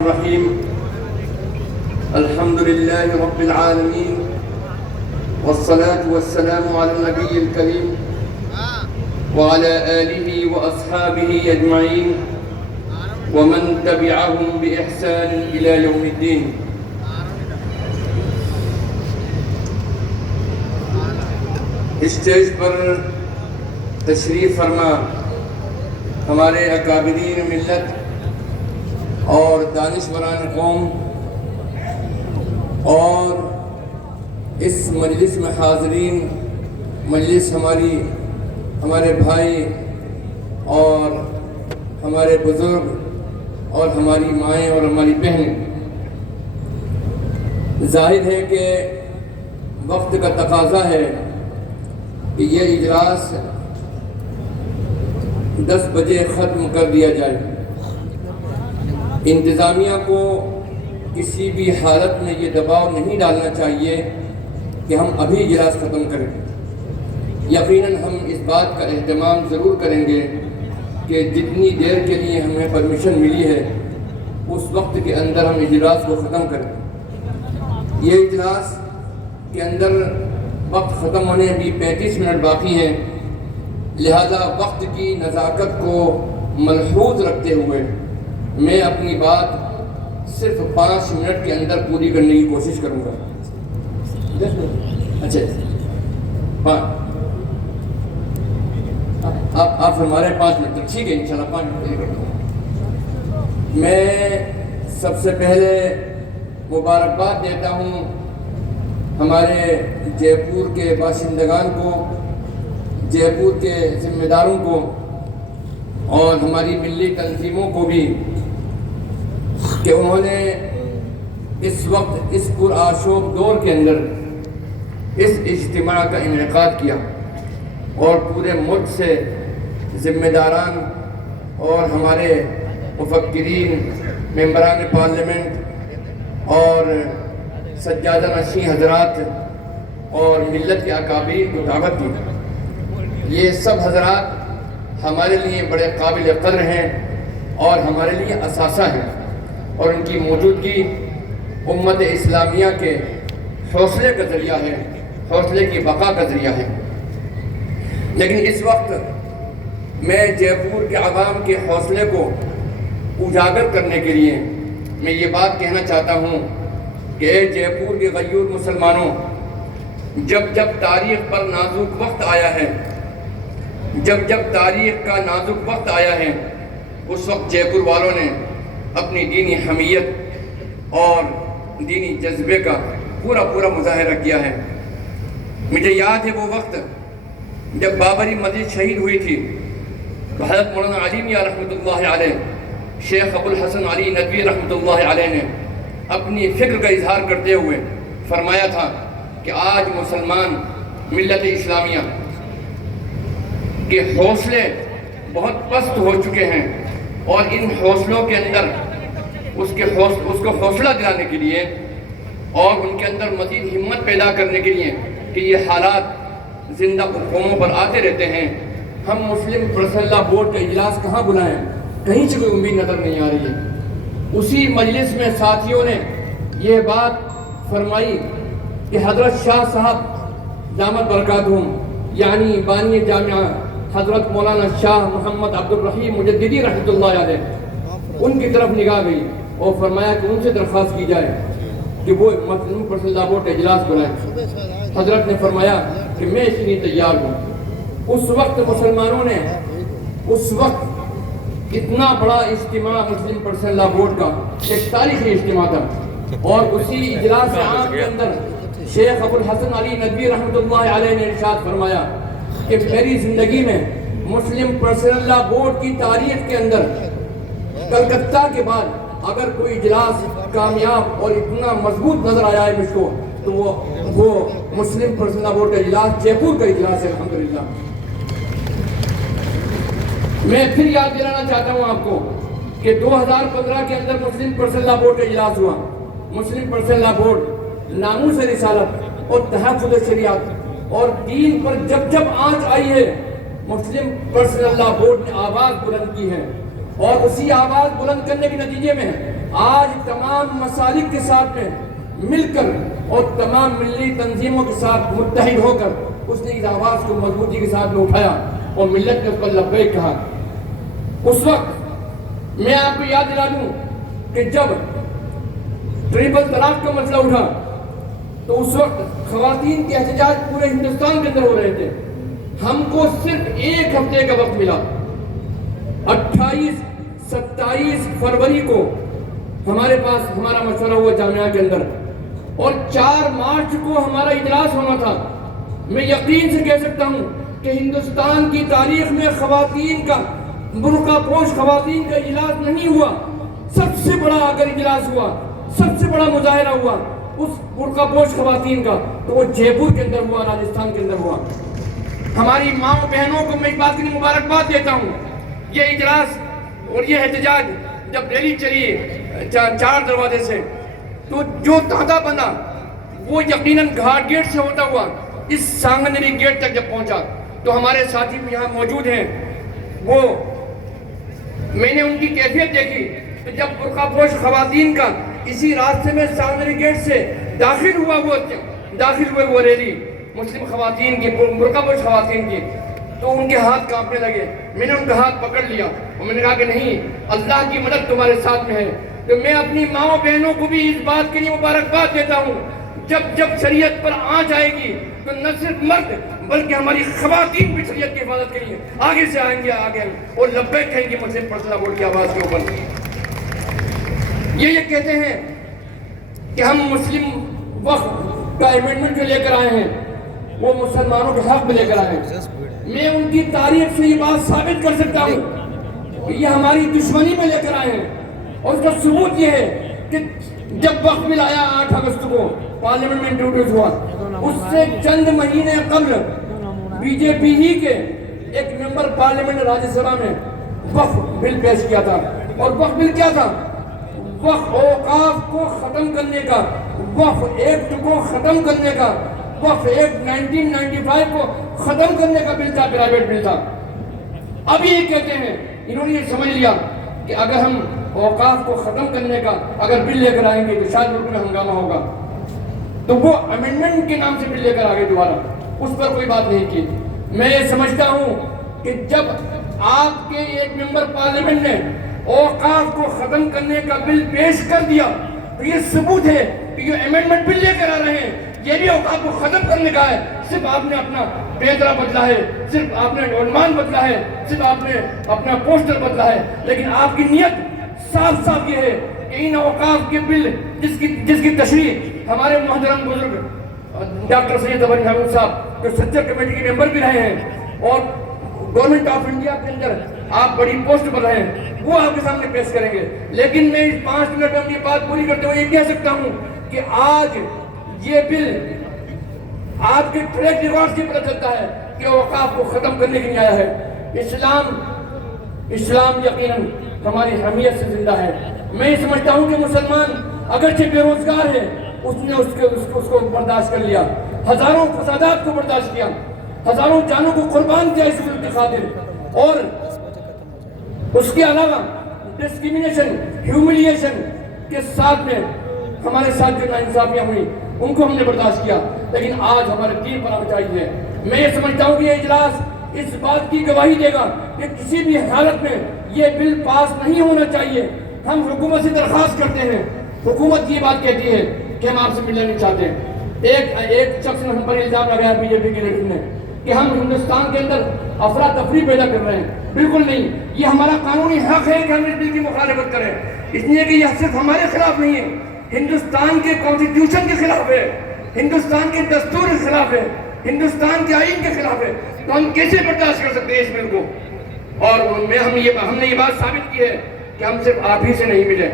الرحيم. الحمد لله رب العالمين والصلاة والسلام على النبي الكريم وعلى آله وأصحابه أجمعين ومن تبعهم بإحسان إلى يوم الدين. اسٹیج پر تشریف فرما ہمارے اکابرین ملت اور دانشوران قوم اور اس مجلس میں حاضرین، مجلس ہمارے بھائی اور ہمارے بزرگ اور ہماری مائیں اور ہماری بہنیں، ظاہر ہے کہ وقت کا تقاضا ہے کہ یہ اجلاس 10 بجے ختم کر دیا جائے۔ انتظامیہ کو کسی بھی حالت میں یہ دباؤ نہیں ڈالنا چاہیے کہ ہم ابھی اجلاس ختم کریں۔ یقیناً ہم اس بات کا اہتمام ضرور کریں گے کہ جتنی دیر کے لیے ہمیں پرمیشن ملی ہے اس وقت کے اندر ہم اجلاس کو ختم کریں۔ یہ اجلاس کے اندر وقت ختم ہونے بھی 35 منٹ باقی ہیں، لہذا وقت کی نزاکت کو ملحوظ رکھتے ہوئے میں اپنی بات صرف 5 منٹ کے اندر پوری کرنے کی کوشش کروں گا۔ اچھا آپ ہمارے 5 منٹ تک، ٹھیک ہے انشاءاللہ 5 منٹ کرتا ہوں۔ میں سب سے پہلے مبارکباد دیتا ہوں ہمارے جے پور کے باشندگان کو، جے پور کے ذمہ داروں کو اور ہماری ملی تنظیموں کو بھی کہ انہوں نے اس وقت اس پرآشوب دور کے اندر اس اجتماع کا انعقاد کیا اور پورے ملک سے ذمہ داران اور ہمارے مفکرین، ممبران پارلیمنٹ اور سجادہ نشین حضرات اور ملت کے اکابرین کو دعوت دی۔ یہ سب حضرات ہمارے لیے بڑے قابل قدر ہیں اور ہمارے لیے اثاثہ ہیں، اور ان کی موجودگی امت اسلامیہ کے حوصلے کا ذریعہ ہے، حوصلے کی بقا کا ذریعہ ہے۔ لیکن اس وقت میں جے پور کے عوام کے حوصلے کو اجاگر کرنے کے لیے میں یہ بات کہنا چاہتا ہوں کہ اے جے پور کے غیور مسلمانوں، جب تاریخ پر نازک وقت آیا ہے، جب تاریخ کا نازک وقت آیا ہے، اس وقت جے پور والوں نے اپنی دینی حمیت اور دینی جذبے کا پورا مظاہرہ کیا ہے۔ مجھے یاد ہے وہ وقت جب بابری مسجد شہید ہوئی تھی، تو حضرت مولانا علی میاں رحمۃ اللہ علیہ، شیخ ابو الحسن علی ندوی رحمۃ اللہ علیہ نے اپنی فکر کا اظہار کرتے ہوئے فرمایا تھا کہ آج مسلمان ملت اسلامیہ کے حوصلے بہت پست ہو چکے ہیں، اور ان حوصلوں کے اندر اس کو حوصلہ دلانے کے لیے اور ان کے اندر مزید ہمت پیدا کرنے کے لیے کہ یہ حالات زندہ قوموں پر آتے رہتے ہیں، ہم مسلم پرسنل لا بورڈ کا اجلاس کہاں بلائیں؟ کہیں سے کوئی امید نظر نہیں آ رہی ہے۔ اسی مجلس میں ساتھیوں نے یہ بات فرمائی کہ حضرت شاہ صاحب دامت برکاتہم، یعنی بانی جامعہ حضرت مولانا شاہ محمد عبد الرحیم مجددی رحمۃ اللہ علیہ، ان کی طرف نگاہ گئی اور فرمایا کہ ان سے درخواست کی جائے کہ وہ مسلم پرسنل لا بورڈ کا اجلاس بلائیں۔ حضرت نے فرمایا کہ میں اس لیے تیار ہوں۔ اس وقت مسلمانوں نے اتنا بڑا اجتماع مسلم پرسنل لا بورڈ کا ایک تاریخی اجتماع تھا، اور اسی اجلاس عام کے اندر شیخ ابو الحسن علی ندوی رحمۃ اللہ علیہ نے ارشاد فرمایا کہ میری زندگی میں مسلم پرسنل لا بورڈ کی تاریخ کے اندر کلکتہ کے بعد اگر کوئی اجلاس کامیاب اور اتنا مضبوط نظر آیا ہے مجھ کو، تو وہ مسلم پرسنل لا بورڈ کا اجلاس جے پور کا اجلاس ہے الحمدللہ۔ میں پھر یاد دلانا چاہتا ہوں آپ کو کہ 2015 کے اندر مسلم پرسنل لا بورڈ کا اجلاس ہوا۔ مسلم پرسنل لا بورڈ ناموس رسالت اور تحفظ شریعت اور دین پر جب آنچ آئی ہے، مسلم پرسنل لا بورڈ نے آواز بلند کی ہے، اور اسی آواز بلند کرنے کے نتیجے میں آج تمام مسالک کے ساتھ میں مل کر اور تمام ملی تنظیموں کے ساتھ متحد ہو کر اس نے اس آواز کو مضبوطی کے ساتھ میں اٹھایا اور ملت نے اس پر لبیک کہا۔ اس وقت میں آپ کو یاد دلا دوں کہ جب ٹرپل طلاق کا مسئلہ اٹھا تو اس وقت خواتین کے احتجاج پورے ہندوستان کے اندر ہو رہے تھے۔ ہم کو صرف ایک ہفتے کا وقت ملا، 28-27 فروری کو ہمارے پاس ہمارا مشورہ ہوا جامعہ کے اندر، اور 4 مارچ کو ہمارا اجلاس ہونا تھا۔ میں یقین سے کہہ سکتا ہوں کہ ہندوستان کی تاریخ میں خواتین کا، برقع پوش خواتین کا اجلاس نہیں ہوا۔ سب سے بڑا اگر اجلاس ہوا، سب سے بڑا مظاہرہ ہوا اس برقع پوش خواتین کا تو وہ جے پور کے اندر ہوا، راجستھان کے اندر ہوا۔ ہماری ماں بہنوں کو میں اس بات کے لیے مبارکباد دیتا ہوں۔ یہ اجلاس اور یہ احتجاج جب ریلی چلی 4 دروازے سے، تو جو تانتا بنا وہ یقیناً گھاٹ گیٹ سے ہوتا ہوا اس سانگنری گیٹ تک جب پہنچا تو ہمارے ساتھی بھی یہاں موجود ہیں، وہ میں نے ان کی کیفیت دیکھی تو جب برقع پوش خواتین کا اسی راستے میں سانگنری گیٹ سے داخل ہوئے وہ ریلی مسلم خواتین کی، برقع پوش خواتین کی، تو ان کے ہاتھ کانپنے لگے۔ میں نے ان کا ہاتھ پکڑ لیا اور میں نے کہا کہ نہیں، اللہ کی مدد تمہارے ساتھ میں ہے۔ تو میں اپنی ماں بہنوں کو بھی اس بات کے لیے مبارکباد دیتا ہوں، جب شریعت پر آنچ آئے گی تو نہ صرف مرد بلکہ ہماری خواتین بھی شریعت کی حفاظت کے لیے آگے سے آئیں گے اور لبیک کہیں گے مسلم پرسنل بورڈ کی آواز کے اوپر۔ یہ کہتے ہیں کہ ہم مسلم وقت کا ایمنڈمنٹ جو لے کر آئے ہیں وہ مسلمانوں کے حق میں لے کر آئے ہیں۔ میں ان کی تاریخ سے یہ بات ثابت کر سکتا ہوں کہ یہ ہماری دشمنی میں لے کر آئے ہیں، اور اس کا ثبوت یہ ہے کہ جب وقت ملا 8 اگست کو پارلیمنٹ میں انٹروڈیوس ہوا، اس سے چند مہینے قبل بی جے پی ہی کے ایک ممبر پارلیمنٹ راجیہ سبھا میں وقف بل پیش کیا تھا۔ اور وقف بل کیا تھا؟ وقف اوقاف کو ختم کرنے کا، وقف ایکٹ کو ختم کرنے کا، وقف ایکٹ 1995 کو ختم کرنے کا بل تھا، پرائیویٹ بل تھا۔ اب یہ کہتے ہیں، انہوں نے یہ سمجھ لیا کہ اگر ہم اوقاف کو ختم کرنے کا اگر بل لے کر آئیں گے تو شاید ملک میں ہنگامہ ہوگا، تو وہ امینڈمنٹ کے نام سے بل لے کر آگے دوبارہ اس پر کوئی بات نہیں کی۔ میں یہ سمجھتا ہوں کہ جب آپ کے ایک ممبر پارلیمنٹ نے اوقاف کو ختم کرنے کا بل پیش کر دیا تو یہ ثبوت ہے کہ جو امینڈمنٹ بل لے کر آ رہے ہیں یہ بھی اوقاف کو ختم کرنے کا ہے۔ صرف آپ نے اپنا پیدرا بدلا ہے، صرف آپ نے عنوان بدلا ہے، صرف آپ نے اپنا پوسٹر بدلا ہے، لیکن آپ کی نیت صاف صاف یہ ہے کہ ان اوقاف کے بل جس کی تشریح ہمارے محترم بزرگ ڈاکٹر سید ابراہیم محمود صاحب جو سچر کمیٹی کے ممبر بھی رہے ہیں اور گورنمنٹ آف انڈیا کے اندر آپ بڑی پوسٹ پر رہے ہیں، وہ آپ کے سامنے پیش کریں گے۔ لیکن میں اس 5 منٹ میں اپنی بات پوری کرتے ہوئے یہ کہہ سکتا ہوں کہ آج یہ بل آپ کے ٹریک ریکارڈ سے پتہ چلتا ہے کہ اوقاف کو ختم کرنے کے لیے آیا ہے۔ اسلام یقیناً ہماری حمیت سے زندہ ہے۔ میں یہ سمجھتا ہوں کہ مسلمان اگرچہ بے روزگار ہے، اس نے اس کو برداشت کر لیا، ہزاروں فسادات کو برداشت کیا، ہزاروں جانوں کو قربان کیا اس ملک کی خاطر، اور اس کے علاوہ ڈسکریمنیشن، ہیوملیشن کے ساتھ میں ہمارے ساتھ جو ناانصافیاں ہوئی ان کو ہم نے برداشت کیا، لیکن آج ہمارے دین پر آنا چاہیے۔ میں یہ سمجھتا ہوں کہ یہ اجلاس اس بات کی گواہی دے گا کہ کسی بھی حالت میں یہ بل پاس نہیں ہونا چاہیے۔ ہم حکومت سے درخواست کرتے ہیں، حکومت یہ بات کہتی ہے کہ ہم آپ سے ملنا نہیں چاہتے۔ ایک شخص نے ہم پر الزام لگایا بی جے پی کے لیڈر نے کہ ہم ہندوستان کے اندر افراتفری پیدا کر رہے ہیں۔ بالکل نہیں، یہ ہمارا قانونی حق ہے کہ ہم اس بل کی مخالفت کریں، اس لیے کہ یہ صرف ہمارے خلاف نہیں ہے، ہندوستان کے کانسٹیٹیوشن کے خلاف ہے، ہندوستان کے دستور کے خلاف ہے، ہندوستان کے آئین کے خلاف ہے۔ تو ہم کیسے برداشت کر سکتے ہیں اس بل کو؟ اور ہم نے یہ بات ثابت کی ہے کہ ہم صرف آپ ہی سے نہیں ملے،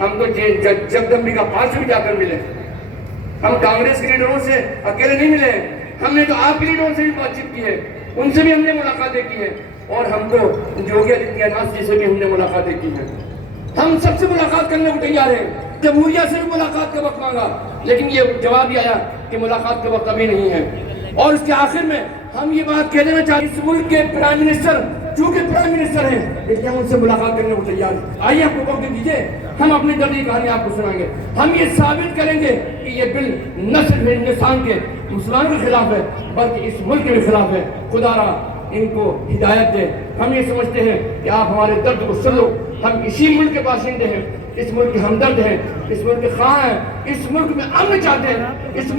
ہم تو جگدمبکا پال سے بھی جا کر ملے، ہم کانگریس کے لیڈروں سے اکیلے نہیں ملے، ہم نے تو آپ کے لیڈروں سے بھی بات چیت کی ہے، ان سے بھی ہم نے ملاقاتیں کی ہیں، اور ہم تو یوگی آدتیہ ناتھ جی سے بھی ہم نے ملاقاتیں کی ہیں۔ ہم سب سے ملاقات کرنے کو تیار ہیں، جمہوریہ سے بھی ملاقات کا وقت مانگا، لیکن یہ جواب یہ آیا کہ ملاقات کا وقت ابھی نہیں ہے۔ اور اس کے آخر میں ہم یہ بات کہہ دینا چاہتے ہیں، اس ملک کے پرائم منسٹر چونکہ پرائم منسٹر ہیں اس لیے ہم ان سے ملاقات کرنے کو تیار ہیں. آئیے آپ کو وقت دیجیے, ہم اپنی دردی کہانی آپ کو سنائیں گے. ہم یہ ثابت کریں گے کہ یہ بل نہ صرف ہندوستان کے مسلمانوں کے خلاف ہے بلکہ اس ملک کے بھی خلاف ہے. خدا را ان کو ہدایت دے. ہم یہ سمجھتے ہیں کہ آپ ہمارے درد کو سن لو. ہم اسی ملک کے باشندے ہیں, اس ملک کے ہمدرد ہیں, اس ملک کے خواہ ہیں, اس ملک میں امن چاہتے ہیں, اس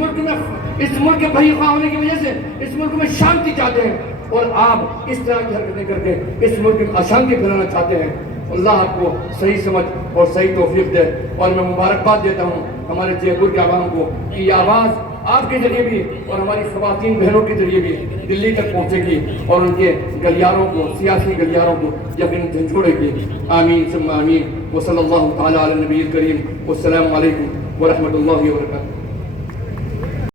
ملک کے بھائی خواہ ہونے کی وجہ سے اس ملک میں شانتی چاہتے ہیں. اور آپ اس طرح کی حرکتیں کر کے اس ملک میں اشانتی پھیلانا چاہتے ہیں. اللہ آپ کو صحیح سمجھ اور صحیح توفیق دے. اور میں مبارکباد دیتا ہوں ہمارے جے پور کے عوام کو کہ یہ آواز آپ کے ذریعے بھی اور ہماری خواتین بہنوں کے ذریعے بھی دلی تک پہنچے گی اور ان کے گلیاروں کو, سیاسی گلیاروں کو یقیناً جھنجھوڑے گی. آمین ثم آمین. وصلی اللہ تعالیٰ علی نبی کریم. والسلام علیکم ورحمۃ اللہ وبرکاتہ.